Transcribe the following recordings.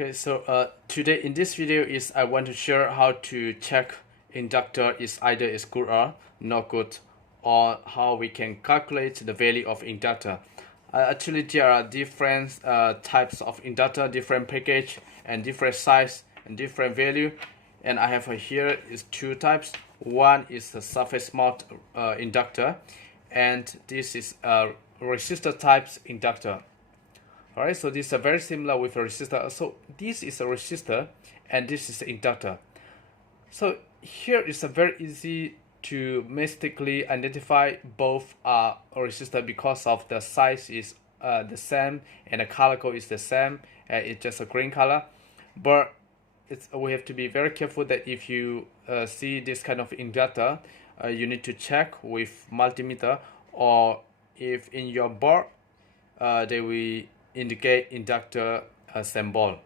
Okay, so today in this video is I want to share how to check inductor is either is good or not good, or how we can calculate the value of inductor. Actually, there are different types of inductor, different package and different size and different value. And I have here is two types. One is the surface mount inductor, and this is a resistor types inductor. Alright, so these are very similar with a resistor. So this is a resistor and this is an inductor. So here is a very easy to mystically identify both are a resistor because of the size is the same and the color code is the same. It's just a green color. But we have to be very careful that if you see this kind of inductor, you need to check with multimeter, or if in your board they will indicate inductor symbol.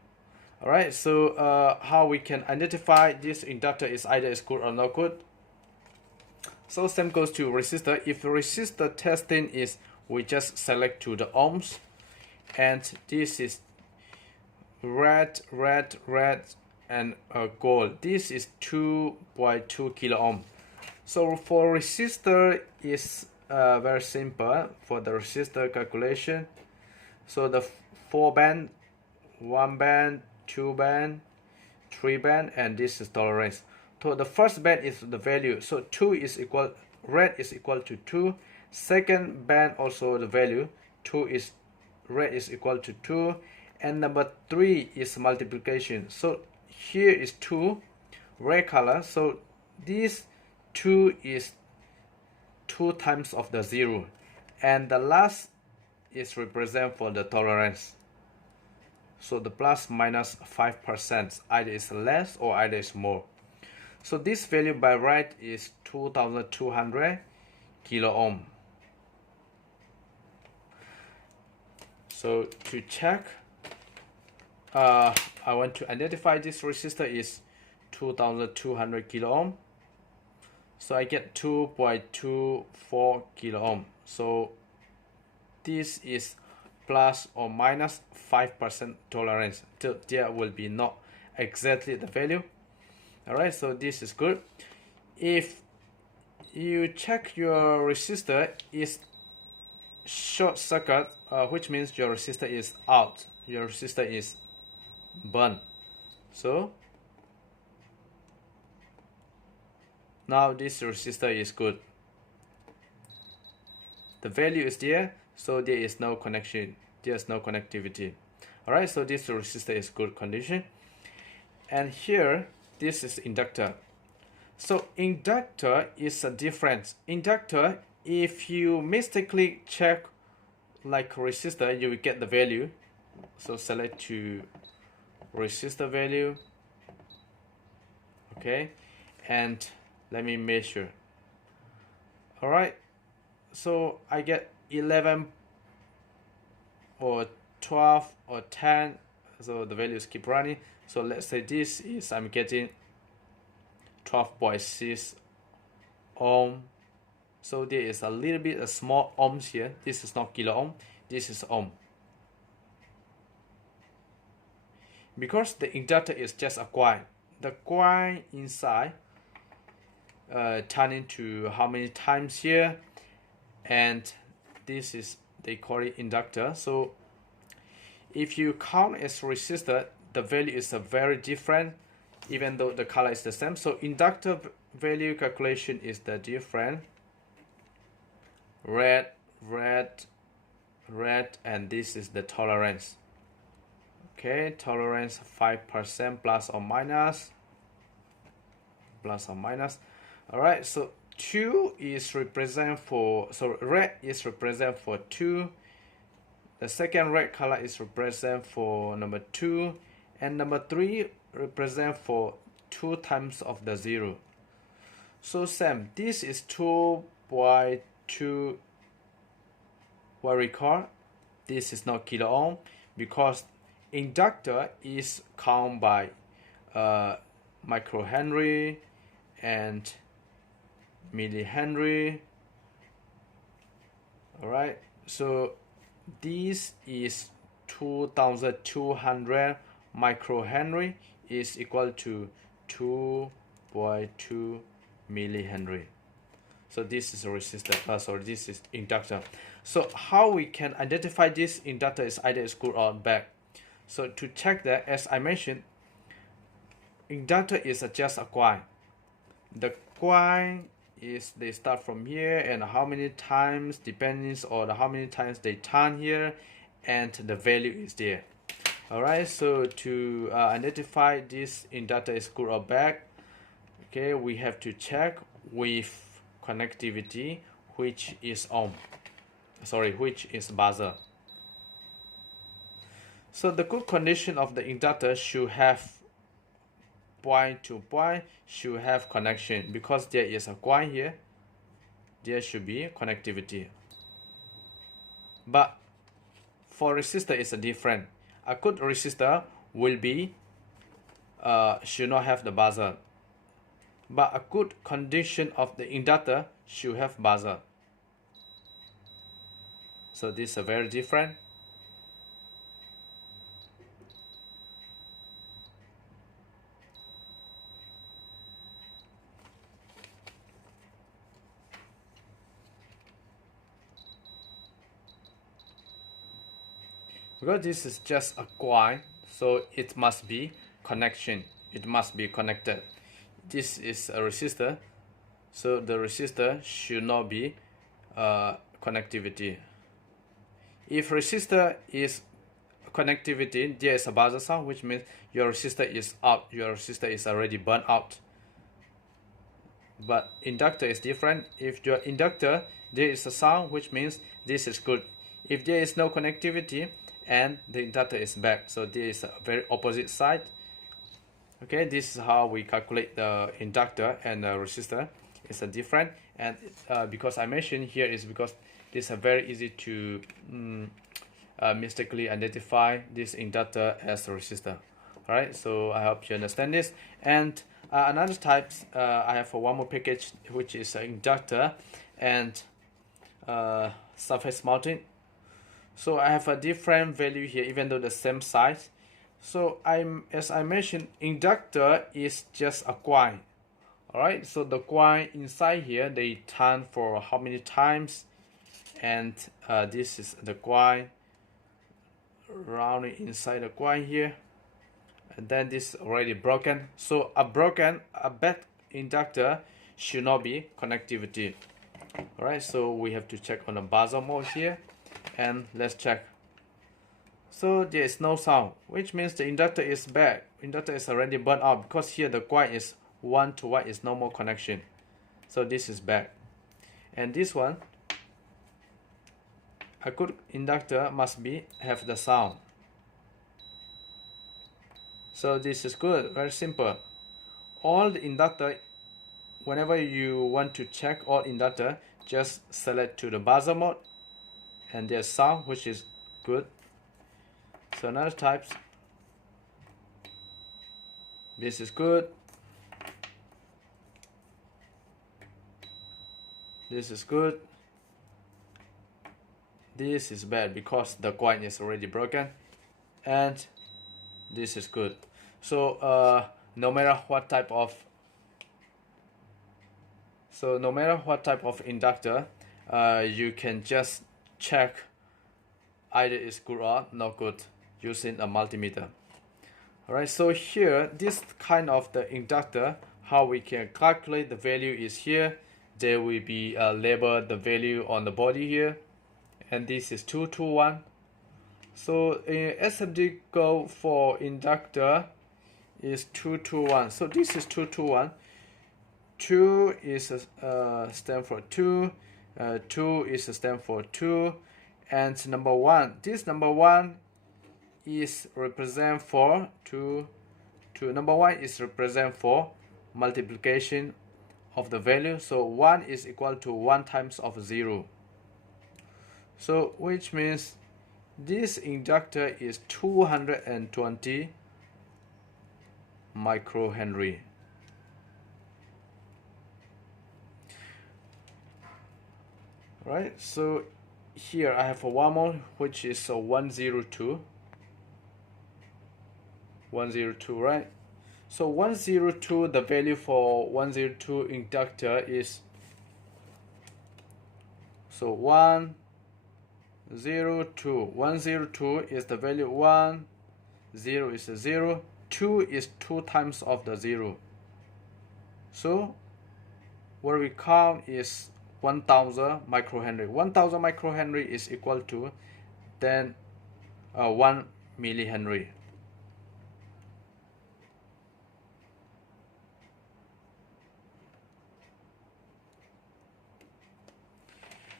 Alright, so how we can identify this inductor is either is good or not good. So same goes to resistor. If resistor testing is, we just select to the ohms, and this is red, and gold. This is 2.2 kilo ohm. So for resistor is very simple for the resistor calculation. So the 4 band, 1 band, 2 band, 3 band, and this is tolerance. So the first band is the value. So 2 is equal, red is equal to 2. Second band also the value. 2 is red is equal to 2. And number 3 is multiplication. So here is 2, red color. So this 2 is 2 times of the 0. And the last is represent for the tolerance. So the plus minus 5%, either is less or either is more. So this value by right is 2200 kilo ohm. So to check, I want to identify this resistor is 2200 kilo ohm. So I get 2.24 kilo ohm. So this is plus or minus 5% tolerance. There will be not exactly the value. Alright, so this is good. If you check your resistor is short circuit, which means your resistor is out, your resistor is burned. So now this resistor is good. The value is there, so there is no connection, there's no connectivity. Alright, so this resistor is good condition. And here, this is inductor. So inductor is a difference. Inductor, if you mistakenly check like resistor, you will get the value. So select to resistor value. Okay, and let me measure. Alright, so I get 11 or 12 or 10, so the values keep running. So let's say this is, I'm getting 12.6 ohm. So there is a little bit of small ohms here. This is not kilo ohm, this is ohm. Because the inductor is just a coil, the coil inside turn into how many times here, and this is, they call it inductor. So if you count as resistor, the value is very different, even though the color is the same. So inductor value calculation is the different. Red, and this is the tolerance. Okay, tolerance 5% plus or minus. Alright, so 2 is represent for, so red is represent for 2. The second red color is represent for number 2, and number 3 represent for 2 times of the 0. So same, this is 2.2 what we call, this is not kilo ohm because inductor is count by microhenry and millihenry. Alright, so this is 2200 microhenry is equal to 2.2 millihenry. So this is a resistor, this is inductor. So how we can identify this inductor is either is good or bad? So to check that, as I mentioned, inductor is just a coin. The coin is they start from here, and how many times depends on how many times they turn here, and the value is there. Alright, so to identify this inductor is good or bad, okay, we have to check with connectivity, which is which is buzzer. So the good condition of the inductor should have point to point, should have connection, because there is a coin here, there should be connectivity. But for resistor it's a different. A good resistor will be should not have the buzzer, but a good condition of the inductor should have buzzer. So this is very different. Because this is just a coin, so it must be connection. It must be connected. This is a resistor, so the resistor should not be connectivity. If resistor is connectivity, there is a buzzer sound, which means your resistor is out. Your resistor is already burned out. But inductor is different. If your inductor, there is a sound, which means this is good. If there is no connectivity and the inductor is bad, so this is a very opposite side. Okay, this is how we calculate the inductor and the resistor. It's a different, and because I mentioned here is because this is very easy to mistakenly identify this inductor as a resistor. All right, so I hope you understand this. And another types, I have one more package, which is an inductor and surface mounting. So I have a different value here, even though the same size. So as I mentioned, inductor is just a coin. Alright, so the coin inside here, they turn for how many times, and this is the coin rounding inside the coin here, and then this is already broken. So a bad inductor should not be connectivity. Alright, so we have to check on the buzzer mode here, and let's check. So there is no sound, which means the inductor is bad. Inductor is already burned out, because here the coin is 1 to 1, is no more connection. So this is bad. And this one, a good inductor must have the sound. So this is good, very simple. All the inductor, whenever you want to check all inductor, just select to the buzzer mode, and there's sound, which is good. So another types, this is good, this is good, this is bad because the coin is already broken, and this is good. So no matter what type of inductor, you can just check either it's good or not good using a multimeter. Alright, so here this kind of the inductor, how we can calculate the value is here. There will be labeled the value on the body here, and this is 221. So SMD code for inductor is 221. So this is 221. 2 is stand for 2. 2 is stand for 2, and number 1. This number 1 is represent for 2. Number 1 is represent for multiplication of the value. So 1 is equal to 1 times of 0. So which means this inductor is 220 microhenry. Right, so here I have a one more, which is a 102. 102, right? So 102, the value for 102 inductor is, so 102 is the value 1, 0 is a 0, 2 is 2 times of the 0. So what we count is 1000 microhenry. 1000 microhenry is equal to then 1 millihenry.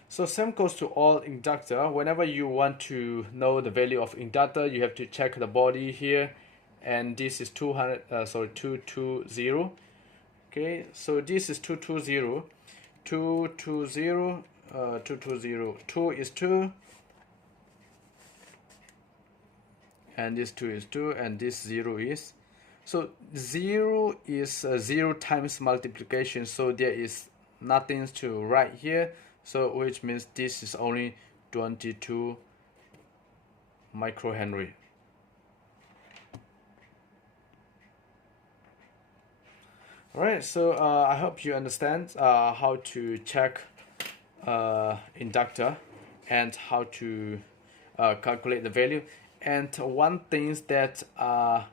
So same goes to all inductor. Whenever you want to know the value of inductor, you have to check the body here, and this is 220. Okay, so this is 220. 220, 220. 2 is 2, and this 2 is 2, and this 0 is, so 0 is 0 times multiplication, so there is nothing to write here, so which means this is only 22 microhenry. Alright, so I hope you understand how to check inductor and how to calculate the value. And one thing that I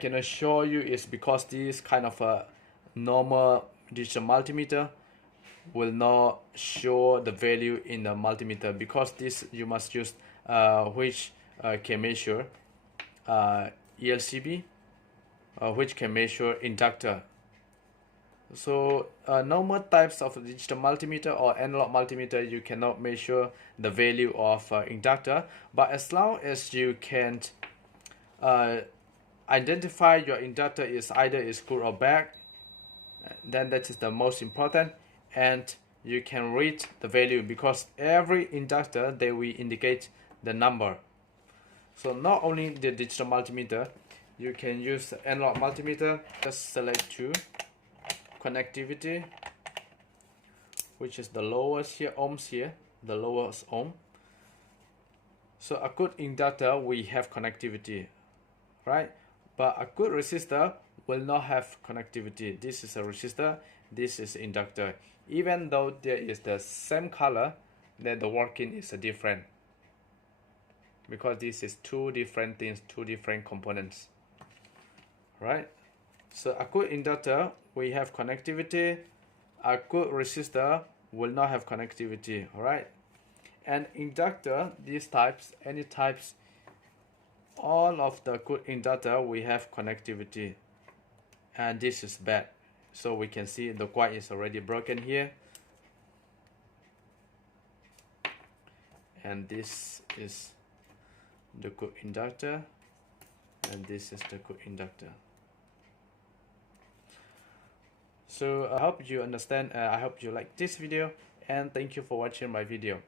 can assure you is, because this kind of a normal digital multimeter will not show the value in the multimeter, because this you must use which can measure ELCB, which can measure inductor. So normal types of digital multimeter or analog multimeter, you cannot measure the value of inductor, but as long as you can identify your inductor is either is good or bad, then that is the most important, and you can read the value, because every inductor they will indicate the number. So not only the digital multimeter, you can use the analog multimeter. Just select to connectivity, which is the lowest here, ohms here, the lowest ohm. So a good inductor we have connectivity, right? But a good resistor will not have connectivity. This is a resistor, this is inductor. Even though there is the same color, then the working is different, because this is two different things, two different components, right? So a good inductor we have connectivity, a good resistor will not have connectivity, alright? And inductor, these types, any types, all of the good inductor we have connectivity, and this is bad. So we can see the coil is already broken here, and this is the good inductor, and this is the good inductor. So I hope you understand, I hope you like this video, and thank you for watching my video.